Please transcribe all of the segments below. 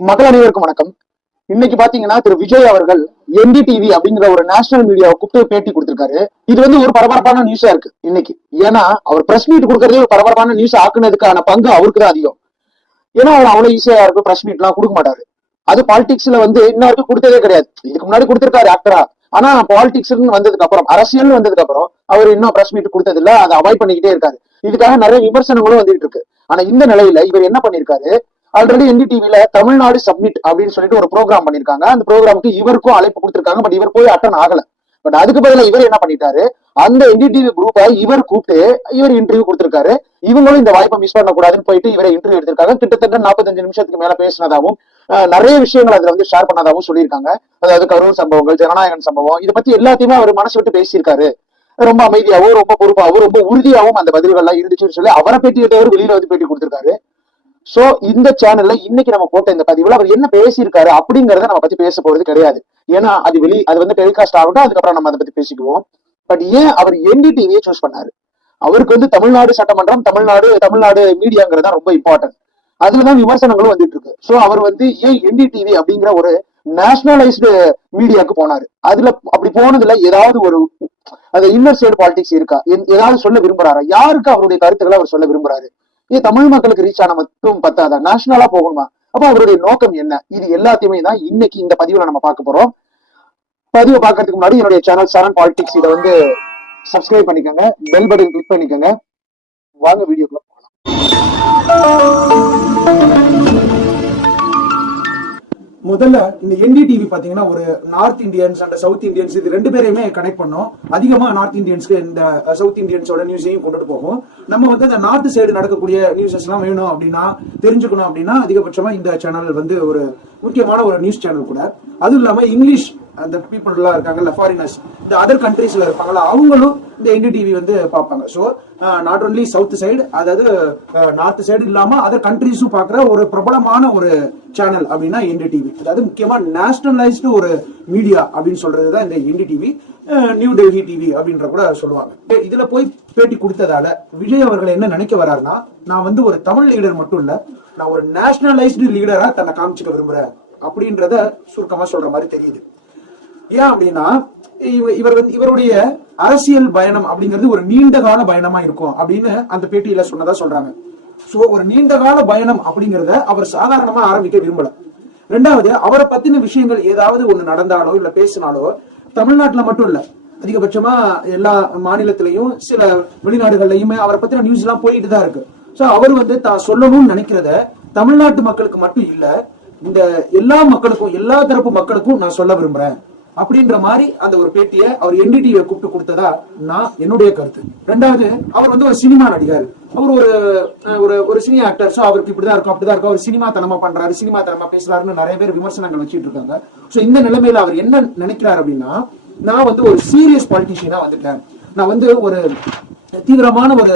மக்கள் அனைவருக்கும் வணக்கம். இன்னைக்கு பாத்தீங்கன்னா திரு விஜய் அவர்கள் என்டிடிவி அப்படிங்கிற ஒரு நேஷனல் மீடியாவை கூப்பிட்டு பேட்டி கொடுத்திருக்காரு. இது ஒரு பரபரப்பான நியூஸா இருக்கு இன்னைக்கு. ஏன்னா அவர் பிரஸ் மீட் கொடுக்கறதே ஒரு பரபரப்பான நியூஸ் ஆக்குனதுக்கான பங்கு அவருக்கு தான் அதிகம். ஏன்னா அவர் அவ்வளவு ஈஸியா யாருக்கும் பிரஸ் மீட் எல்லாம் கொடுக்க மாட்டாரு. அது பாலிடிக்ஸ்ல இன்ன வரைக்கும் கொடுத்ததே கிடையாது. இதுக்கு முன்னாடி கொடுத்திருக்காரு ஆக்டரா. ஆனா பாலிடிக்ஸ் வந்ததுக்கு அப்புறம், அரசியல் வந்ததுக்கு அப்புறம் அவர் இன்னும் பிரஸ் மீட் கொடுத்தது இல்ல. அதை அவாய்ட் பண்ணிக்கிட்டே இருக்காரு. இதுக்காக நிறைய விமர்சனங்களும் வந்துட்டு இருக்கு. ஆனா இந்த நிலையில இவர் என்ன பண்ணிருக்காரு, ஆல்ரெடி என்டிடிவில தமிழ்நாடு சப்மிட் அப்படின்னு சொல்லிட்டு ஒரு ப்ரோக்ராம் பண்ணிருக்காங்க. அந்த ப்ரோக்ராமுக்கு இவருக்கும் அழைப்பு கொடுத்திருக்காங்க. பட் இவர் போய் அட்டன் ஆகல. பட் அதுக்கு பதிலா இவர் என்ன பண்ணிட்டாரு, அந்த என்டிடிவி குரூப்பை இவர் கூப்பிட்டு இவர் இன்டர்வியூ கொடுத்திருக்காரு. இவங்களும் இந்த வாய்ப்பை மிஸ் பண்ணக்கூடாதுன்னு போயிட்டு இவரை இன்டர்வியூ எடுத்திருக்காங்க. கிட்டத்தட்ட 45 நிமிஷத்துக்கு மேல பேசினதாகவும் நிறைய விஷயங்கள் அதுல ஷேர் பண்ணதாகவும் சொல்லியிருக்காங்க. அதாவது கரூர் சம்பவங்கள், ஜனநாயகன் சம்பவம், இதை பத்தி எல்லாத்தையுமே அவர் மனசு விட்டு பேசியிருக்காரு. ரொம்ப அமைதியாகவும் ரொம்ப பொறுப்பாகவும் ரொம்ப உறுதியாகவும் அந்த பதில்கள்லாம் இருந்துச்சுன்னு சொல்லி அவரை பேட்டி எடுத்தவர் வெளியில பேட்டி கொடுத்திருக்காரு. சோ இந்த சேனல்ல இன்னைக்கு நம்ம போட்ட இந்த பதிவுல அவர் என்ன பேசியிருக்காரு அப்படிங்கறத நம்ம பத்தி பேச போறது கிடையாது. ஏன்னா அது டெலிகாஸ்ட் ஆகட்டும், அதுக்கப்புறம் நம்ம அதை பத்தி பேசிக்குவோம். பட் ஏன் அவர் என்டிடிவியை சூஸ் பண்ணாரு? அவருக்கு தமிழ்நாடு சட்டமன்றம், தமிழ்நாடு மீடியாங்கிறது ரொம்ப இம்பார்ட்டன்ட். அதுலதான் விமர்சனங்களும் வந்துட்டு இருக்கு. சோ அவர் ஏன் என்டிடிவி அப்படிங்கிற ஒரு நேஷனலைஸ்டு மீடியாவுக்கு போனாரு. அதுல அப்படி போனதுல ஏதாவது ஒரு அந்த இன்னர் சைடு பாலிடிக்ஸ் இருக்கா, ஏதாவது சொல்ல விரும்புறாரா? யாருக்கு அவருடைய கருத்துக்களை அவர் சொல்ல விரும்புறாரு? ஏன் தமிழ் மக்களுக்கு ரீச் ஆன மட்டும் பத்தாதா, நேஷனலா போகணுமா? அப்ப அவருடைய நோக்கம் என்ன? இது எல்லாத்தையுமே தான் இன்னைக்கு இந்த பதிவுல நம்ம பார்க்க போறோம். பதிவை பார்க்கறதுக்கு முன்னாடி என்னுடைய சேனல் சரண் பாலிடிக்ஸ் இதை சப்ஸ்கிரைப் பண்ணிக்கோங்க, பெல் பட்டன் கிளிக் பண்ணிக்கோங்க. வாங்க வீடியோக்குள்ள போகலாம். முதல்ல இந்த என்டிடிவி பாத்தீங்கன்னா ஒரு north Indians and south Indians இது ரெண்டு பேரையுமே கனெக்ட் பண்ணோம். அதிகமா நார்த் இந்தியன்ஸ்க்கு இந்த சவுத் இந்தியன்ஸோட நியூஸையும் கொண்டுட்டு போகும். நம்ம இந்த நார்த் சைடு நடக்கக்கூடிய நியூஸஸ் எல்லாம் வேணும் அப்படின்னா, தெரிஞ்சுக்கணும் அப்படின்னா அதிகபட்சமா இந்த சேனல் ஒரு முக்கியமான ஒரு நியூஸ் சேனல் கூட. அதுவும் இல்லாம இங்கிலீஷ் அந்த பீப்புள் எல்லாம் இருக்காங்கல்ல, ஃபாரினர்ஸ், இந்த அதர் கண்ட்ரீஸ்ல இருப்பாங்கல்ல, அவங்களும் இந்த என்டிடிவி பார்ப்பாங்க. So not only south side, அதாவது நார்த் சைடு இல்லாம அதர் கண்ட்ரீஸும் பாக்குற ஒரு பிரபலமான ஒரு சேனல் அப்படின்னா என்டிடிவி. அதாவது முக்கியமா நேஷனலைஸ்டு ஒரு மீடியா அப்படின்னு சொல்றதுதான் இந்த என்டிடிவி. நியூ டெல்லி டிவி அப்படின்ற கூட சொல்லுவாங்க. இதுல போய் பேட்டி கொடுத்ததால விஜய் அவர்கள் என்ன நினைக்க வர்றாருன்னா, நான் ஒரு தமிழ் லீடர் மட்டும் இல்ல, நான் ஒரு நேஷனலைஸ்டு லீடரா தன்னை காமிச்சுக்க விரும்புறேன் அப்படின்றத சுருக்கமா சொல்ற மாதிரி தெரியுது. ஏன் அப்படின்னா, இவருடைய அரசியல் பயணம் அப்படிங்கிறது ஒரு நீண்ட கால பயணமா இருக்கும் அப்படின்னு அந்த பேட்டியில சொன்னதா சொல்றாங்க. சோ ஒரு நீண்ட கால பயணம் அப்படிங்கறத அவர் சாதாரணமா ஆரம்பிக்க விரும்பல. ரெண்டாவது, அவரை பத்தின விஷயங்கள் ஏதாவது ஒண்ணு நடந்தாலோ இல்ல பேசினாலோ தமிழ்நாட்டுல மட்டும் இல்ல, அதிகபட்சமா எல்லா மாநிலத்திலையும் சில வெளிநாடுகள்லயுமே அவரை பத்தின நியூஸ் எல்லாம் போயிட்டு தான் இருக்கு. சோ அவர் தான் சொல்லணும்னு நினைக்கிறத தமிழ்நாட்டு மக்களுக்கு மட்டும் இல்ல, இந்த எல்லா மக்களுக்கும், எல்லா தரப்பு மக்களுக்கும் நான் சொல்ல விரும்புறேன் அப்படின்ற மாதிரி அந்த ஒரு பேட்டியை அவர் என்டிடிவியை கூப்பிட்டு கொடுத்ததா நான் என்னுடைய கருத்து. ரெண்டாவது, அவர் ஒரு சினிமா நடிகர், அவர் ஒரு சினிமா ஆக்டர். சோ அவருக்கு இப்படிதான் இருக்கும் அப்படிதான் இருக்கும், அவர் சினிமா தனமா பண்றாரு, சினிமா தனமா பேசுறாருன்னு நிறைய பேர் விமர்சனங்கள் வச்சுட்டு இருக்காங்க. சோ இந்த நிலைமையில அவர் என்ன நினைக்கிறார் அப்படின்னா, நான் ஒரு சீரியஸ் பாலிட்டிஷியனா வந்துட்டேன், நான் ஒரு தீவிரமான ஒரு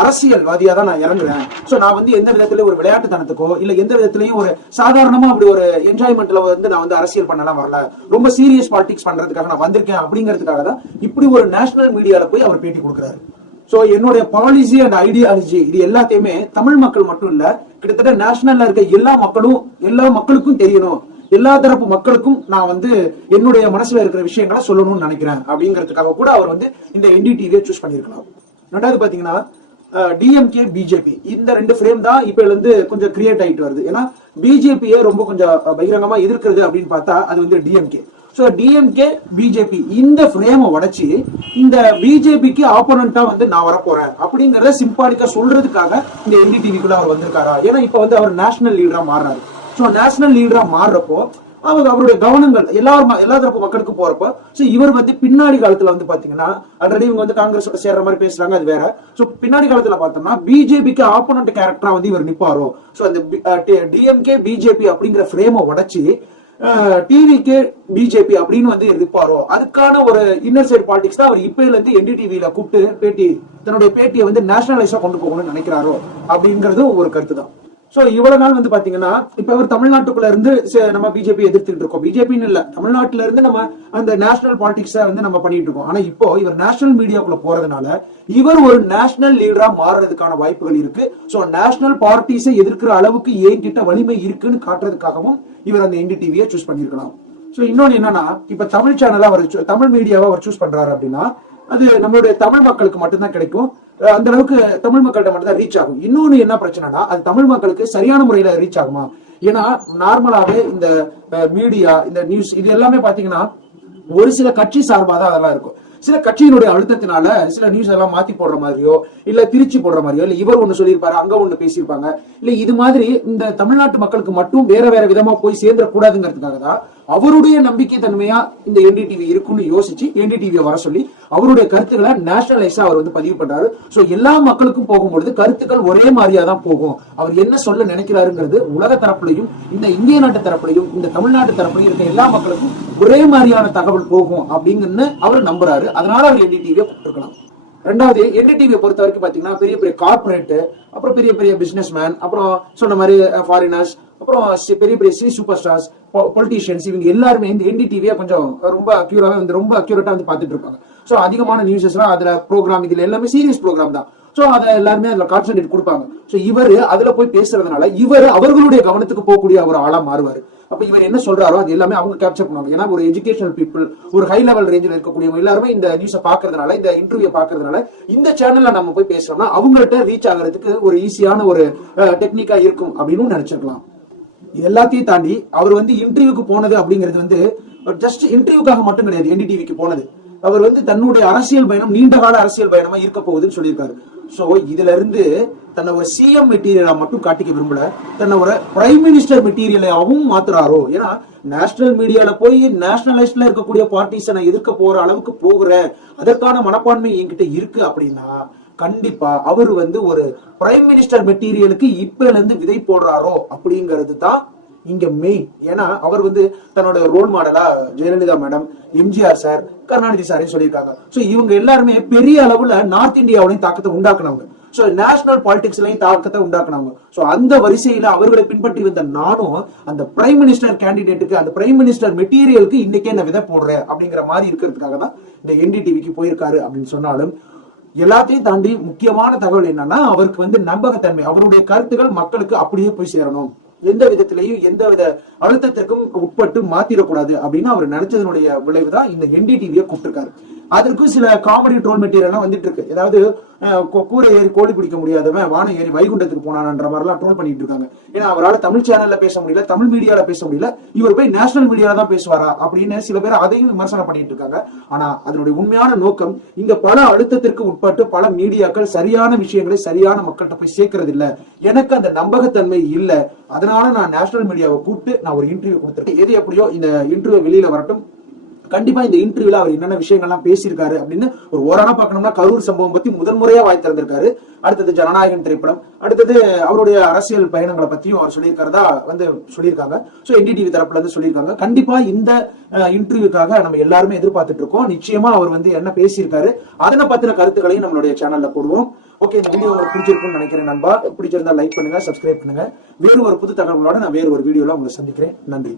அரசியல்வாதியா தான் நான் இறங்குறேன். சோ நான் எந்த விதத்திலயும் ஒரு விளையாட்டுத்தனத்துக்கோ இல்ல எந்த விதத்திலையும் ஒரு சாதாரணமா அப்படி ஒரு என்ஜாய்மெண்ட்ல நான் அரசியல் பண்ணலாம் வரல, ரொம்ப சீரியஸ் பாலிடிக்ஸ் பண்றதுக்காக நான் வந்திருக்கேன் அப்படிங்கிறதுக்காக தான் இப்படி ஒரு நேஷனல் மீடியால போய் அவர் பேட்டி கொடுக்குறாரு. சோ என்னுடைய பாலிசி அண்ட் ஐடியாலஜி இது எல்லாத்தையுமே தமிழ் மக்கள் மட்டும் இல்ல, கிட்டத்தட்ட நேஷனல்ல இருக்க எல்லா மக்களுக்கும் தெரியணும், எல்லா தரப்பு மக்களுக்கும் நான் என்னுடைய மனசுல இருக்கிற விஷயங்களை சொல்லணும்னு நினைக்கிறேன் அப்படிங்கிறதுக்காக கூட அவர் இந்த என்டிடிவியை சூஸ் பண்ணிருக்கலாம். ரெண்டாவது பாத்தீங்கன்னா, டிஎம்கே பிஜேபி இந்த ரெண்டு ஃப்ரேம் தான் இப்ப கொஞ்சம் கிரியேட் ஆயிட்டு வருது. ஏன்னா பிஜேபியை ரொம்ப கொஞ்சம் பகிரங்கமா எதிர்க்கிறது அப்படின்னு பார்த்தா அது டிஎம்கே. சோ டிஎம்கே பிஜேபி இந்த ஃப்ரேமை உடைச்சு இந்த பிஜேபிக்கு ஆப்போனண்டா நான் வரப்போறேன் அப்படிங்கறத சிம்பாலிக்கா சொல்றதுக்காக இந்த என்டிடிவிக்குள்ள அவர் வந்திருக்காரா? ஏன்னா இப்ப அவர் நேஷனல் லீடரா மாறுறாரு. சோ நேஷனல் லீடரா மாறுறப்போ அவருடைய கவனங்கள் எல்லா தரப்பு மக்களுக்கும் போறப்போ, இவர் பின்னாடி காலத்துல பாத்தீங்கன்னா, ஆல்ரெடி இவங்க காங்கிரஸோட சேர்ற மாதிரி பேசுறாங்க, அது வேற. சோ பின்னாடி காலத்துல பார்த்தோம்னா பிஜேபிக்கு ஆப்போனன்ட் கேரக்டரா இவர் நிப்பாரோ. சோ அந்த டிஎம்கே பிஜேபி அப்படிங்கிற ஃப்ரேமை உடைச்சு டிவிகே பிஜேபி அப்படின்னு இருப்பாரோ, அதுக்கான ஒரு இன்னர் சைடு பாலிடிக்ஸ் தான் அவர் இப்பல என்டிடிவில கூப்பிட்டு தன்னுடைய பேட்டியை நேஷனலைஸா கொண்டு போகணும்னு நினைக்கிறாரோ அப்படிங்கிறது ஒரு கருத்து தான். சோ இவ்வளவு நாள் வந்து பாத்தீங்கன்னா இப்ப அவர் தமிழ்நாட்டுக்குள்ள இருந்து நம்ம பிஜேபி எதிர்த்துட்டு இருக்கோம். பிஜேபின்னு இல்ல, தமிழ்நாட்டுல இருந்து நம்ம அந்த நேஷனல் பாலிடிக்ஸ வந்து நம்ம பண்ணிட்டு இருக்கோம். ஆனா இப்போ இவர் நேஷனல் மீடியாக்குள்ள போறதுனால இவர் ஒரு நேஷனல் லீடரா மாறுறதுக்கான வாய்ப்புகள் இருக்கு. சோ நேஷனல் பார்ட்டிஸை எதிர்க்கிற அளவுக்கு ஏன் கிட்ட வலிமை இருக்குன்னு காட்டுறதுக்காகவும் இவர் அந்த என்டிடிவியை சூஸ் பண்ணிருக்கலாம். சோ இன்னொன்னு என்னன்னா, இப்ப தமிழ் சேனலா அவர் தமிழ் மீடியாவை அவர் சூஸ் பண்றாரு அப்படின்னா அது நம்மளுடைய தமிழ் மக்களுக்கு மட்டும்தான் கிடைக்கும். அந்த அளவுக்கு தமிழ் மக்கள்கிட்ட மட்டும் தான் ரீச் ஆகும். இன்னொன்னு என்ன பிரச்சனைனா, அது தமிழ் மக்களுக்கு சரியான முறையில ரீச் ஆகுமா? ஏன்னா நார்மலாவே இந்த மீடியா, இந்த நியூஸ் இது எல்லாமே பாத்தீங்கன்னா ஒரு சில கட்சி சார்பாக தான் அதெல்லாம் இருக்கும். சில கட்சியினுடைய அழுத்தத்தினால சில நியூஸ் எல்லாம் மாத்தி போடுற மாதிரியோ இல்ல திருச்சி போடுற மாதிரியோ இல்ல இவர் ஒண்ணு சொல்லியிருப்பாரு அங்க ஒண்ணு பேசியிருப்பாங்க இல்ல இது மாதிரி இந்த தமிழ்நாட்டு மக்களுக்கு மட்டும் வேற வேற விதமா போய் சேர்ந்துட கூடாதுங்கிறதுக்காக தான் அவருடைய நம்பிக்கை தன்மையா இந்த என்டிடிவி இருக்குன்னு யோசிச்சு என்டிடிவியை வர சொல்லி அவருடைய கருத்துக்களை நேஷனலைஸா அவர் வந்து பதிவு பண்றாரு. சோ எல்லா மக்களுக்கும் போகும்பொழுது கருத்துக்கள் ஒரே மாதிரியா தான் போகும். அவர் என்ன சொல்ல நினைக்கிறாருங்கிறது உலக தரப்புலையும் இந்த இந்திய நாட்டு தரப்புலையும் இந்த தமிழ்நாட்டு தரப்புலையும் இருக்க எல்லா மக்களுக்கும் ஒரே மாதிரியான தகவல் போகும் அப்படிங்கன்னு அவர் நம்புறாரு. அதனால அவர் என்டிடிவியை கொடுத்துருக்கலாம். ரெண்டாவது, என்டிடிவியை பொறுத்த வரைக்கும் பாத்தீங்கன்னா பெரிய பெரிய கார்பரேட், அப்புறம் பெரிய பெரிய பிசினஸ் மேன், அப்புறம் சொன்ன மாதிரி ஃபாரினர்ஸ், அப்புறம் பெரிய பெரிய சூப்பர் ஸ்டார்ஸ், பொலிட்டீஷியன்ஸ், இவங்க எல்லாருமே இந்த என்டிடிவியை கொஞ்சம் ரொம்ப அக்யூராக வந்து ரொம்ப அக்யூரேட்டா வந்து பாத்துட்டு இருப்பாங்க. சோ அதிகமான நியூஸஸ் எல்லாம் அதுல ப்ரோக்ராம் இதுல எல்லாமே சீரியஸ் ப்ரோக்ராம் தான். சோ அதை எல்லாருமே அதுல கான்சென்ட்ரேட் கொடுப்பாங்க. சோ இவர் அதுல போய் பேசுறதுனால இவர் அவர்களுடைய கவனத்துக்கு போகக்கூடிய ஒரு ஆளா மாறுவாரு. அப்ப இவர் என்ன சொல்றாரோ அது எல்லாமே அவங்க கேப்சர் பண்ணுவாங்க. ஏன்னா ஒரு எஜுகேஷனல் பீப்புள், ஒரு ஹை லெவல் ரேஞ்சில் இருக்கக்கூடியவங்க எல்லாருமே இந்த நியூஸை பாக்குறதுனால, இந்த இன்டர்வியூ பாக்குறதுனால இந்த சேனல்ல நம்ம போய் பேசுறோம்னா அவங்கள்ட்ட ரீச் ஆகிறதுக்கு ஒரு ஈஸியான ஒரு டெக்னிக்கா இருக்கும் அப்படின்னு நினைச்சிருக்கலாம். எல்லாத்தையும் தாண்டி அவர் வந்து இன்டர்வியூக்கு போனது அப்படிங்கிறது வந்து ஜஸ்ட் இன்டர்வியூக்காக மட்டும் கிடையாது. என்டிடிவிக்கு போனது அவர் வந்து தன்னுடைய அரசியல் பயணம் நீண்ட கால அரசியல் பயணமா இருக்க போகுதுன்னு சொல்லியிருக்காரு. சோ இதுல இருந்து தன்னை ஒரு சிஎம் மெட்டீரியலா மட்டும் காட்டிக்க விரும்பல, தன்னை ஒரு பிரைம் மினிஸ்டர் மெட்டீரியலாவும் மாத்துறாரோ. ஏன்னா நேஷனல் மீடியால போய் நேஷனலிஸ்ட்ல இருக்கக்கூடிய பார்ட்டிஸை நான் எதிர்க்க போற அளவுக்கு போகிறேன், அதற்கான மனப்பான்மை என்கிட்ட இருக்கு அப்படின்னா கண்டிப்பா அவர் வந்து ஒரு பிரைம் மினிஸ்டர் மெட்டீரியலுக்கு இப்பல இருந்து விதை போடுறாரோ அப்படிங்கிறது தான் இங்க மெயின். ஏன்னா அவர் வந்து தன்னோட ரோல் மாடலா ஜெயலலிதா மேடம், எம்ஜிஆர் சார், கருணாநிதி சாரையும் சொல்லியிருக்காங்க. சோ இவங்க எல்லாருமே பெரிய அளவுல நார்த் இந்தியாவிலையும் தாக்கத்தை உண்டாக்குனவங்க. சோ நேஷனல் பாலிடிக்ஸ்லயும் தாக்கத்தை உண்டாக்குனவங்க. சோ அந்த வரிசையில அவர்களை பின்பற்றி வந்த நானும் அந்த பிரைம் மினிஸ்டர் கேண்டிடேட்டுக்கு, அந்த பிரைம் மினிஸ்டர் மெட்டீரியலுக்கு இன்னைக்கே நான் விதை போடுறேன் அப்படிங்கிற மாதிரி இருக்கிறதுக்காக தான் இந்த என்டிடிவிக்கு போயிருக்காரு அப்படின்னு சொன்னாலும், எல்லாத்தையும் தாண்டி முக்கியமான தகவல் என்னன்னா அவருக்கு வந்து நம்பகத்தன்மை, அவருடைய கருத்துக்கள் மக்களுக்கு அப்படியே போய் சேரணும், எந்த விதத்திலையும் எந்த வித அழுத்தத்திற்கும் உட்பட்டு மாத்திரக்கூடாது அப்படின்னு அவர் நினைச்சதனுடைய விளைவுதான் இந்த என்டிடிவியை கூப்பிட்டிருக்காரு. அதற்கு சில காமெடி ட்ரோல் மெட்டீரியல் வந்துட்டு இருக்கு. ஏதாவது கூரை ஏறி கோழி பிடிக்க முடியாதவன் வானம் ஏறி வைகுண்டத்துக்கு போனான்ற மாதிரி எல்லாம் ட்ரோல் பண்ணிட்டு இருக்காங்க. ஏன்னா அவரால் தமிழ் சேனல்ல பேச முடியல, தமிழ் மீடியால பேச முடியல, இவர் போய் நேஷனல் மீடியால தான் பேசுவாரா அப்படின்னு சில பேர் அதையும் விமர்சனம் பண்ணிட்டு இருக்காங்க. ஆனா அதனுடைய உண்மையான நோக்கம், இங்க பல அழுத்தத்திற்கு உட்பட்டு பல மீடியாக்கள் சரியான விஷயங்களை சரியான மக்கள்கிட்ட போய் சேர்க்கறது இல்ல, எனக்கு அந்த நம்பகத்தன்மை இல்ல, அதனால நான் நேஷனல் மீடியாவை கூப்பிட்டு நான் ஒரு இன்டர்வியூ கொடுத்துருக்கேன். எது எப்படியோ இந்த இன்டர்வியூ வெளியில வரட்டும். கண்டிப்பா இந்த இன்டர்வியூல அவர் என்னென்ன விஷயங்கள்லாம் பேசியிருக்காரு அப்படின்னு ஒரு ஓரானா பார்க்கணும்னா கரூர் சம்பவம் பத்தி முதல் முறையா வாய் திறந்திருக்காரு. அடுத்தது ஜனநாயகன் திரைப்படம், அடுத்தது அவருடைய அரசியல் பயணங்களை பத்தியும் அவர் சொல்லியிருக்கிறதா வந்து சொல்லியிருக்காங்க. சோ என்டிடிவி தரப்புல இருந்து சொல்லியிருக்காங்க. கண்டிப்பா இந்த இன்டர்வியூக்காக நம்ம எல்லாருமே எதிர்பார்த்துட்டு இருக்கோம். நிச்சயமா அவர் வந்து என்ன பேசியிருக்காரு அதனை பத்தின கருத்துக்களையும் நம்மளுடைய சேனல்ல போடுவோம். ஓகே, இந்த வீடியோ உங்களுக்கு பிடிச்சிருக்கும்னு நினைக்கிறேன் நண்பா. பிடிச்சிருந்தா லைக் பண்ணுங்க, சப்ஸ்கிரைப் பண்ணுங்க. வேறு ஒரு புது தகவலோட நான் வேறு ஒரு வீடியோல உங்களை சந்திக்கிறேன். நன்றி.